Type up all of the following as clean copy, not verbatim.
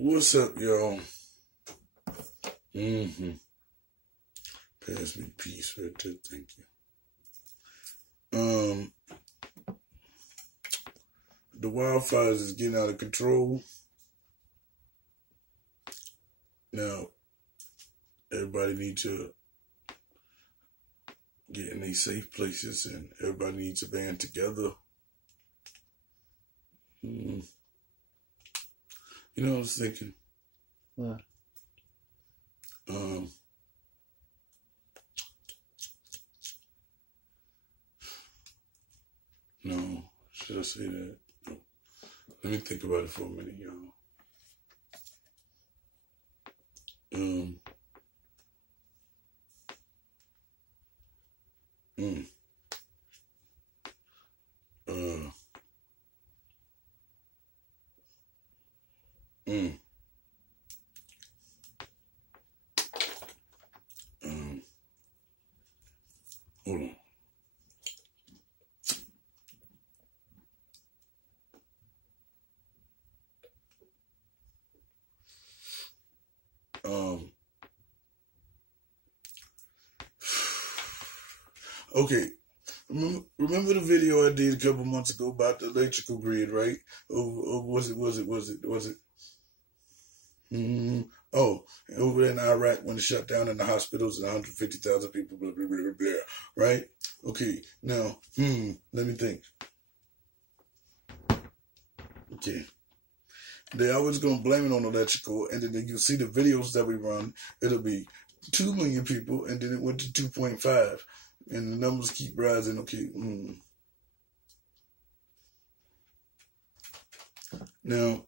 What's up, y'all? Pass me peace right there, thank you. The wildfires is getting out of control. Now, everybody needs to get in these safe places, and everybody needs to band together. You know what I was thinking? What? No, should I say that? No. Let me think about it for a minute, y'all. Hold on. Okay. Remember the video I did a couple months ago about the electrical grid, right? Or was it? Oh, over there in Iraq when it shut down in the hospitals and 150,000 people, blah, blah, blah, blah, blah, right? Okay, now, let me think. Okay. They always going to blame it on electrical, and then you see the videos that we run, it'll be 2 million people, and then it went to 2.5, and the numbers keep rising. Okay, Now,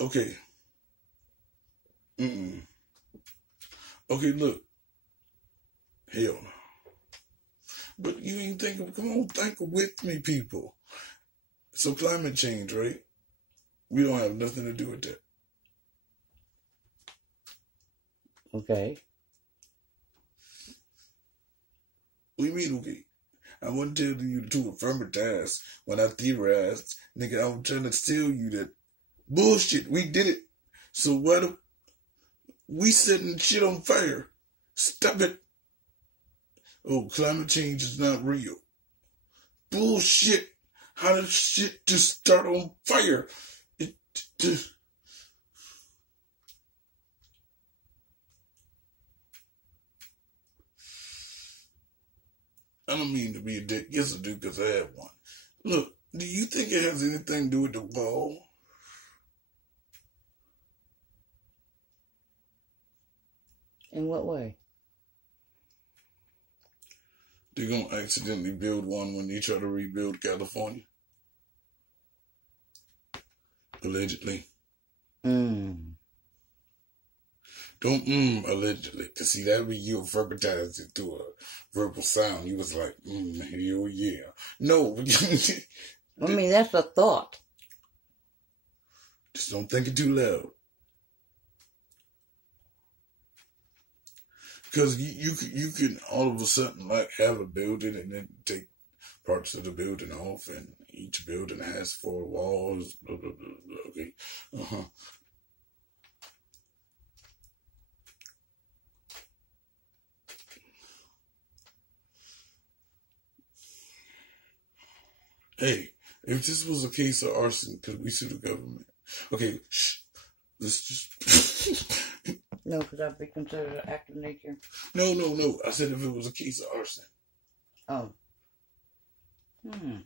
okay. Okay, look. Hell no. But you ain't thinking, come on, think with me, people. So climate change, right? We don't have nothing to do with that. Okay. What do you mean, okay? I wasn't telling you to affirmatize when I theorized. Nigga, I was trying to tell you that bullshit. We did it. So why do we setting shit on fire? Stop it. Oh, climate change is not real. Bullshit. How did shit just start on fire? I don't mean to be a dick. Yes, I do, because I have one. Look, do you think it has anything to do with the wall? In what way? They're going to accidentally build one when they try to rebuild California. Allegedly. Don't allegedly. Because see, that be you verbalized it through a verbal sound. You was like, hell yeah. No. I mean, that's a thought. Just don't think it too loud. Because you can all of a sudden like have a building and then take parts of the building off, and each building has 4 walls, blah, blah, blah, blah. Okay. Hey, if this was a case of arson, could we sue the government? Okay, shh. Let's just... No, because I'd be considered an act of nature. No. I said if it was a case of arson. Oh.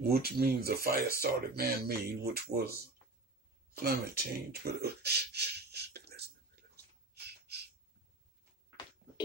Which means a fire started man-made, which was climate change. But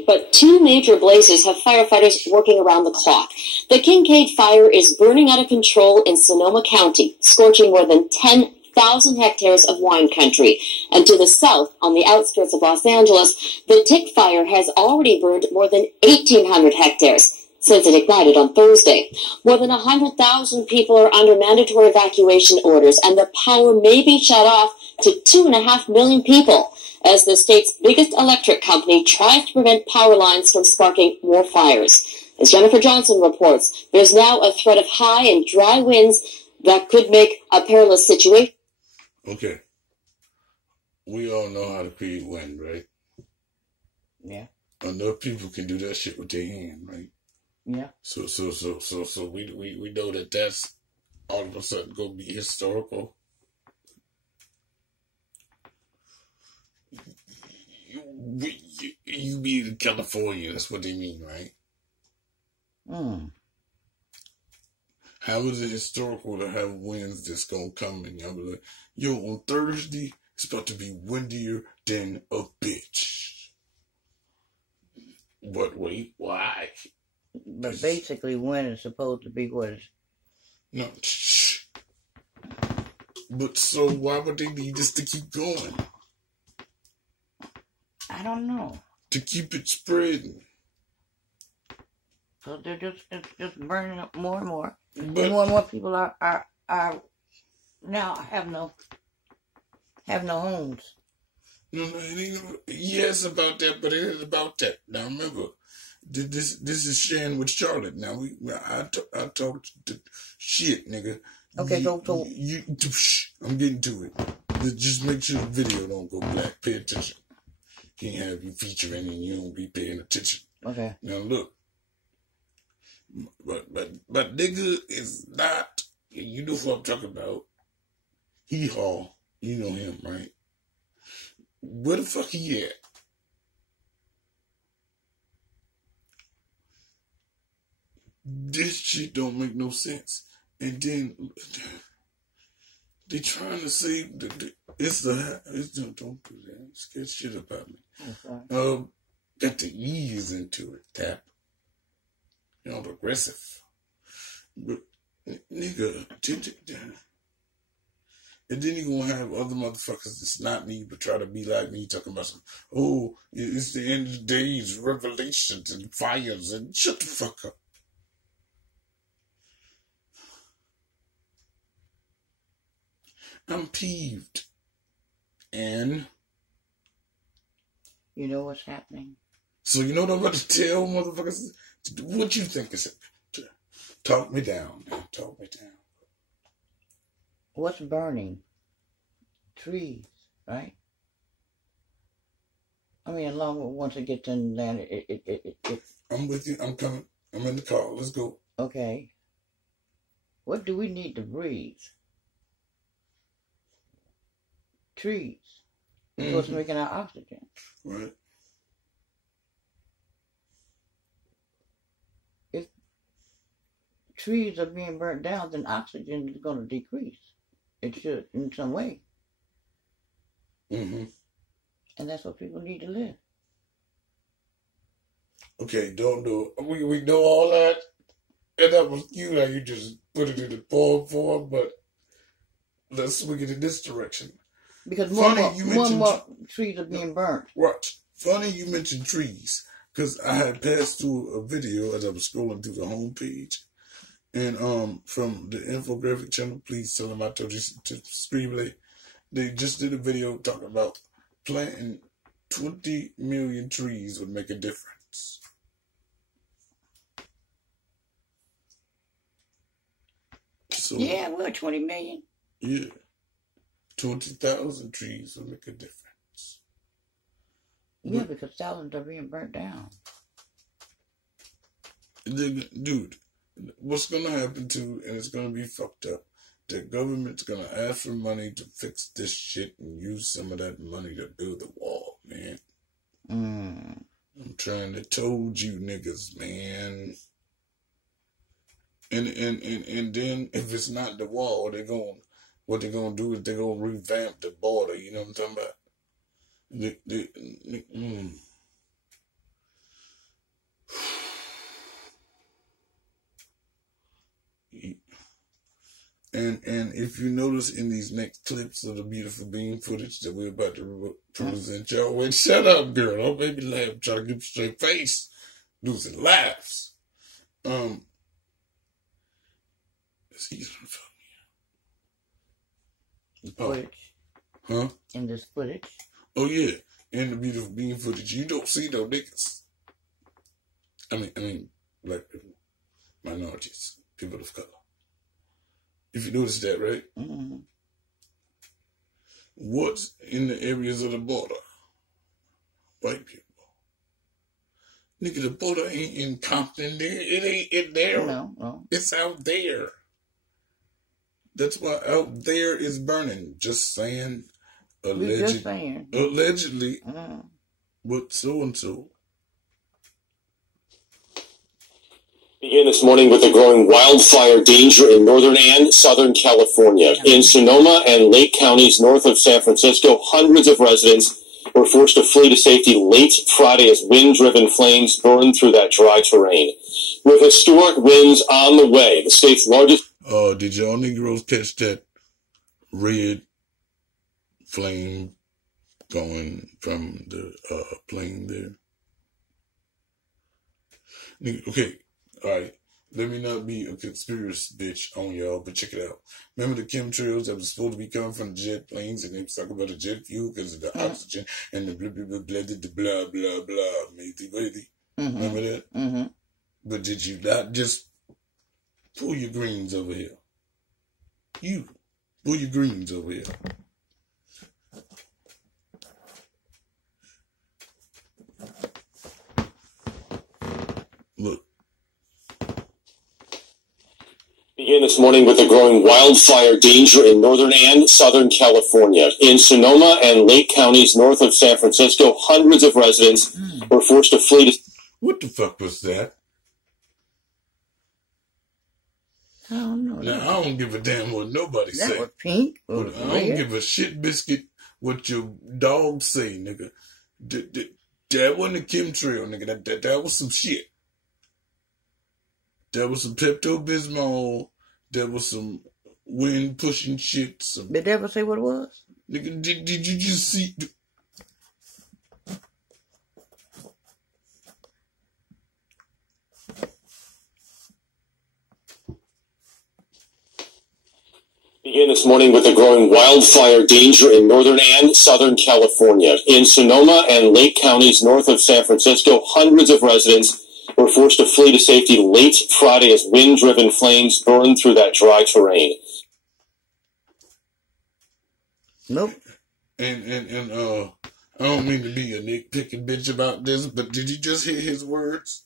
But 2 major blazes have firefighters working around the clock. The Kincade Fire is burning out of control in Sonoma County, scorching more than 10,000 hectares of wine country. And to the south, on the outskirts of Los Angeles, the Tick Fire has already burned more than 1,800 hectares. since it ignited on Thursday. More than 100,000 people are under mandatory evacuation orders, and the power may be shut off to 2.5 million people as the state's biggest electric company tries to prevent power lines from sparking more fires. As Jennifer Johnson reports, there's now a threat of high and dry winds that could make a perilous situation. Okay. We all know how to create wind, right? Yeah. Enough people can do that shit with their hand, right? Yeah. So we know that that's all of a sudden gonna be historical. You mean in California? That's what they mean, right? How is it historical to have winds that's gonna come and y'all be like, yo, on Thursday it's about to be windier than a bitch. But wait, why? But basically, wind is supposed to be what is. No, shh. But so why would they need this to keep going? I don't know. To keep it spreading. So they're it's just burning up more and more. But More and more people are now have no homes. no, it ain't, yes about that, but it is about that. Now remember, this is sharing with Charlotte. Now I talked to shit, nigga. Okay, so I'm getting to it. Just make sure the video don't go black. Pay attention. Can't have you featuring and you don't be paying attention. okay. Now look, but nigga is not. You know who I'm talking about. Hee Haw. You know him, right? Where the fuck he at? This shit don't make no sense. And then they trying to say that it's don't do that. It's good shit about me. Okay. Got the ease into it, tap. You know, progressive. But nigga, and then you gonna have other motherfuckers that's not me but try to be like me, talking about some, oh, it's the end of the days, revelations and fires, and shut the fuck up. I'm peeved. And You know what's happening? so you know what I'm about to tell motherfuckers? What you think is it? Talk me down, man. Talk me down. What's burning? Trees, right? I mean, along with once it gets in land, it I'm with you. I'm coming. I'm in the car. Let's go. okay. What do we need to breathe? Trees. It's what's making our oxygen. Right. If trees are being burnt down, then oxygen is going to decrease. It should, in some way. Mm-hmm. And that's what people need to live. Okay, don't do it. We know all that. And that was you, now you just put it in the poem form, but let's swing it in this direction. Because Funny, more and more trees are being burnt. Watch. Funny you mentioned trees, because I had passed through a video as I was scrolling through the homepage, and from the infographic channel, please tell them I told you to Screamlay. They just did a video talking about planting 20 million trees would make a difference. So, Yeah, we're 20 million. yeah. 20,000 trees will make a difference. Yeah, because thousands are being burnt down. Dude, what's going to happen too, and it's going to be fucked up, the government's going to ask for money to fix this shit and use some of that money to build the wall, man. I'm trying to told you niggas, man. And then if it's not the wall, what they're gonna do is they're gonna revamp the border. You know what I'm talking about? And if you notice in these next clips of the beautiful beam footage that we're about to present y'all with, shut up, girl. Don't make me laugh. I'm trying to give you a straight face. Losing laughs. He's The footage. Huh? In this footage. Oh yeah, in the beautiful bean footage, you don't see no niggas. I mean, black people, minorities, people of color. If you notice that, right? Mm-hmm. What's in the areas of the border? White people. Nigga, the border ain't in Compton. It ain't in there. No. It's out there. That's why out there is burning. Just saying. Allegedly. But so-and-so. Begin this morning with the growing wildfire danger in northern and southern California. In Sonoma and Lake counties north of San Francisco, hundreds of residents were forced to flee to safety late Friday as wind-driven flames burned through that dry terrain. With historic winds on the way, the state's largest... Did y'all Negroes catch that red flame going from the plane there? Okay, all right. Let me not be a conspiracy bitch on y'all, but check it out. Remember the chemtrails that was supposed to be coming from the jet planes, and they was talking about the jet fuel because of the oxygen and the blah, blah, blah, blah, blah, blah, blah, matey. Remember that? Mm-hmm. But did you not just pull your greens over here? You, pull your greens over here. Look. Begin this morning with the growing wildfire danger in northern and southern California. In Sonoma and Lake counties north of San Francisco, hundreds of residents were forced to flee to... What the fuck was that? I don't know. Now, I don't give a damn what nobody say. That was pink. But I don't give a shit biscuit what your dog say, nigga. That wasn't a chemtrail, nigga. That was some shit. That was some Pepto-Bismol. That was some wind-pushing shit. Did they ever say what it was? Nigga, did you just see... Begin this morning with the growing wildfire danger in northern and southern California. In Sonoma and Lake counties north of San Francisco, hundreds of residents were forced to flee to safety late Friday as wind-driven flames burned through that dry terrain. Nope. And I don't mean to be a nitpicking bitch about this, but did you just hear his words?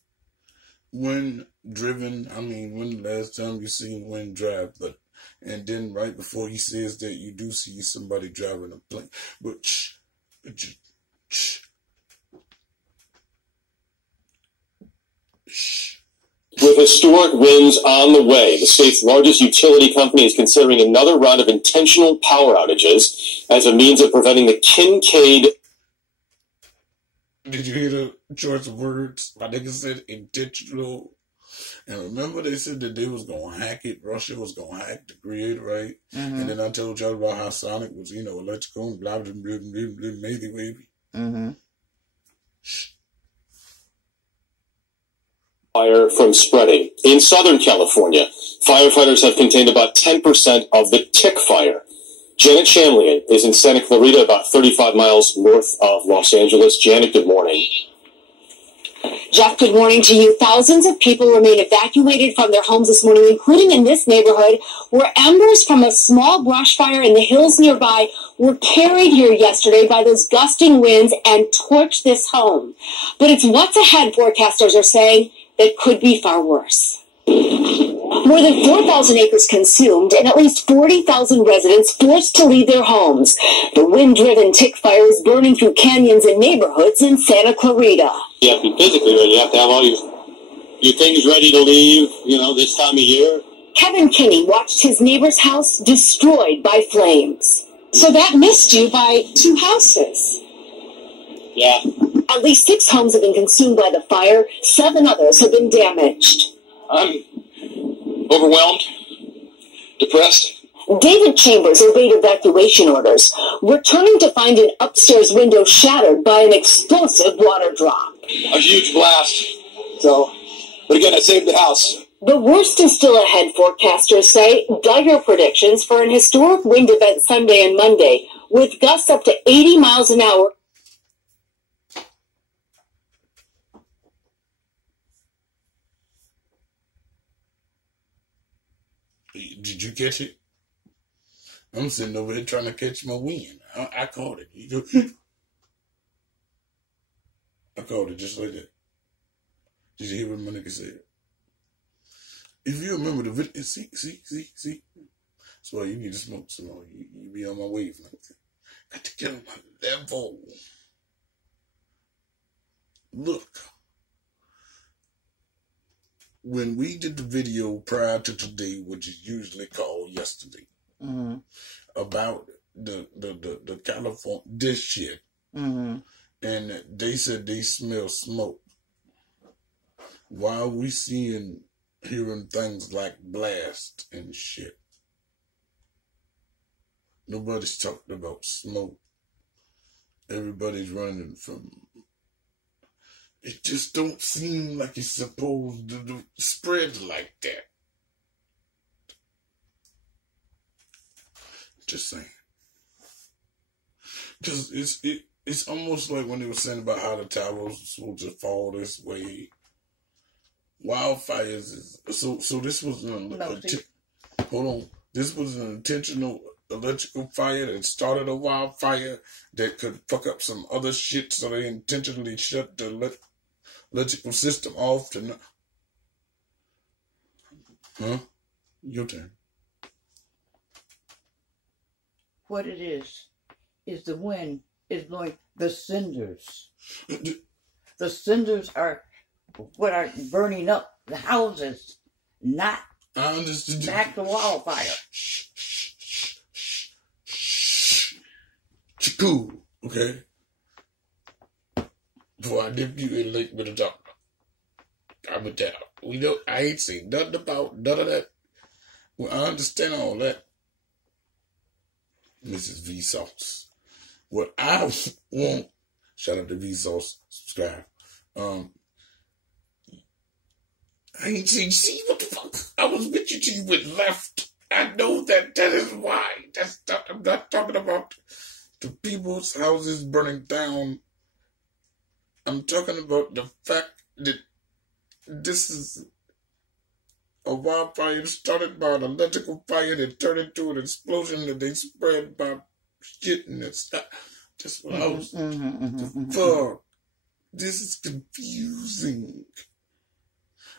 Wind driven, when the last time you seen wind drive, but and then right before he says that you do see somebody driving a plane. But With historic winds on the way, the state's largest utility company is considering another round of intentional power outages as a means of preventing the Kincade... Did you hear the choice of words? My nigga said intentional. And remember they said that they was going to hack it. Russia was going to hack the grid, right? Mm-hmm. And then I told y'all about how Sonic was, electrical and blah, blah, blah, blah, blah, maybe, wavy. Mm-hmm. Fire from spreading. In Southern California, firefighters have contained about 10% of the tick fire. Janet Shamlian is in Santa Clarita, about 35 miles north of Los Angeles. Janet, good morning. Jeff, good morning to you. Thousands of people remain evacuated from their homes this morning, including in this neighborhood, where embers from a small brush fire in the hills nearby were carried here yesterday by those gusting winds and torched this home. But it's what's ahead, forecasters are saying, that could be far worse. More than 4,000 acres consumed and at least 40,000 residents forced to leave their homes. The wind-driven tick fire is burning through canyons and neighborhoods in Santa Clarita. You have to be physically ready. You have to have all your things ready to leave, this time of year. Kevin Kinney watched his neighbor's house destroyed by flames. So that missed you by 2 houses. Yeah. At least 6 homes have been consumed by the fire. 7 others have been damaged. I'm overwhelmed, depressed. David Chambers obeyed evacuation orders, returning to find an upstairs window shattered by an explosive water drop. A huge blast. So But again, I saved the house. The worst is still ahead, forecasters say. Dire predictions for an historic wind event Sunday and Monday, with gusts up to 80 miles an hour. Did you catch it? I'm sitting over here trying to catch my wind. I caught it. You go, I caught it just like that. Did you hear what my nigga said? If you remember the video, see. That's why you need to smoke some more. You be on my wavelength. Got to get on my level. Look. When we did the video prior to today, which is usually called yesterday, about the California, this shit, and they said they smell smoke. Why are we hearing things like blast and shit? Nobody's talking about smoke. Everybody's running from. It just don't seem like it's supposed to spread like that. Just saying. Because it's almost like when they were saying about how the towers were supposed to fall this way. Wildfires so this was hold on. This was an intentional electrical fire that started a wildfire that could fuck up some other shit, so they intentionally shut the electrical system off to Your turn. What it is the wind is blowing the cinders. The cinders are what are burning up the houses, not I understood. back to wildfire. Cool, okay? Before I dip you in late with the doctor, I'm with that. I ain't seen nothing about none of that. Well, I understand all that, Mrs. Vsauce. What I want, shout out to Vsauce, subscribe. I ain't seen, see what the fuck? I was with you till you went left. I know that is why. I'm not talking about the people's houses burning down. I'm talking about the fact that this is a wildfire started by an electrical fire that turned into an explosion that they spread by shit, and it's not just what I was. Fuck. This is confusing.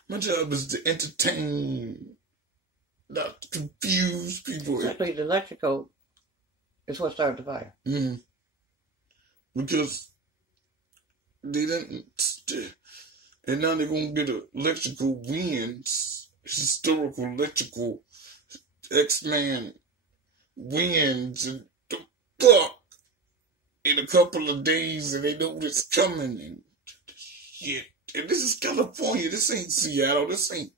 My job is to entertain, not to confuse people. Exactly, the electrical is what started the fire. Because they didn't, and now they're going to get electrical winds, historical electrical X-Man winds, and the fuck in a couple of days, and they know it's coming, and shit. And this is California. This ain't Seattle. This ain't.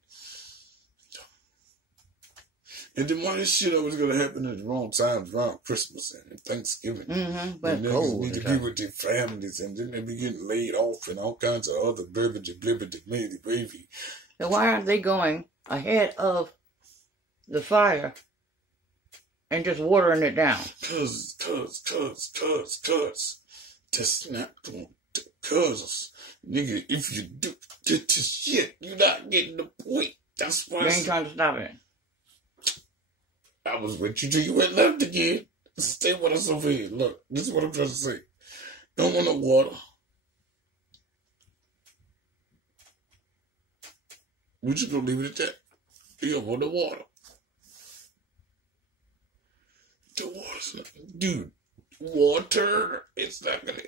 And then why this shit always gonna happen at the wrong times around Christmas and Thanksgiving? But and niggas need to be with their families, and then they be getting laid off and all kinds of other blibbity, gravy. And why aren't they going ahead of the fire and just watering it down? Cause. That's not going to cause. Nigga, if you do this shit, you're not getting the point. That's why You ain't trying to stop it. I was with you till you went left again. Stay with us over here. Look, this is what I'm trying to say. Don't want no water. We just gonna leave it at that. You don't want the water. The water's not, dude. Water, it's not gonna.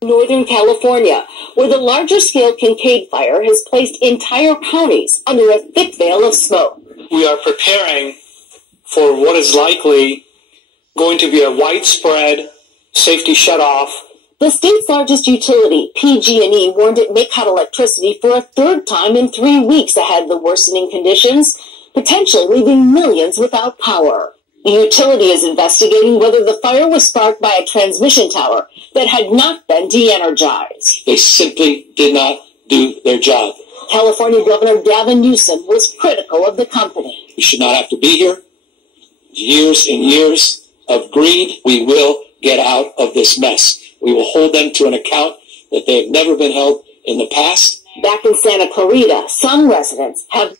Northern California, where the larger-scale Kincaid fire has placed entire counties under a thick veil of smoke. We are preparing for what is likely going to be a widespread safety shutoff. The state's largest utility, PG&E, warned it may cut electricity for a third time in 3 weeks ahead of the worsening conditions, potentially leaving millions without power. The utility is investigating whether the fire was sparked by a transmission tower that had not been de-energized. They simply did not do their job. California Governor Gavin Newsom was critical of the company. We should not have to be here. Years and years of greed. We will get out of this mess. We will hold them to an account that they have never been held in the past. Back in Santa Clarita, some residents have...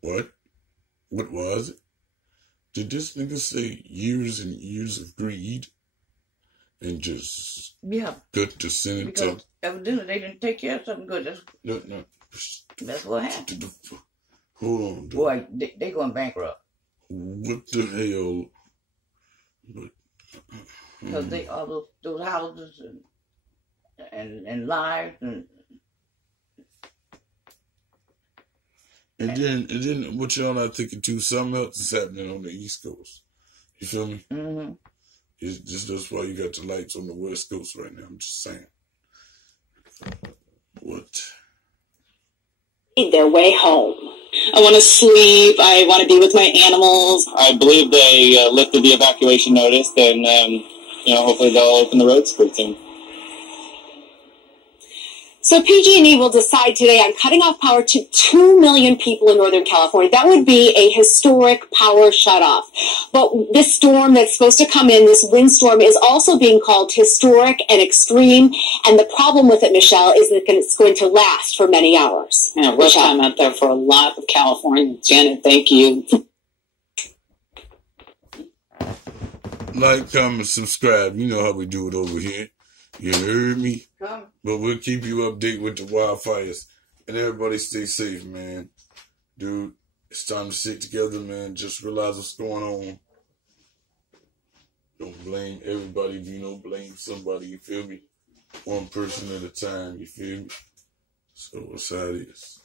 What? What was it? Did this nigga say years and years of greed? And just cut the senator? Because evidently they didn't take care of something good. No. That's what happened. Hold on, dude. Boy, they going bankrupt. What the hell? Because they all those houses and lives and then what y'all not thinking too? Something else is happening on the East Coast. You feel me? Mm-hmm. It's just that's why you got the lights on the West Coast right now. I'm just saying. What? Their way home. I want to sleep. I want to be with my animals. I believe they lifted the evacuation notice, and hopefully they'll open the roads pretty soon. So PG&E will decide today on cutting off power to 2 million people in Northern California. That would be a historic power shutoff. But this storm that's supposed to come in, this windstorm, is also being called historic and extreme. And the problem with it, Michelle, is that it's going to last for many hours. Yeah, rough time out there for a lot of California. Janet, thank you. Like, comment, subscribe. You know how we do it over here. You heard me? Come. But we'll keep you updated with the wildfires. And everybody stay safe, man. Dude, it's time to sit together, man. Just realize what's going on. Don't blame everybody. Blame somebody, you feel me? One person at a time, you feel me? So that's how it is.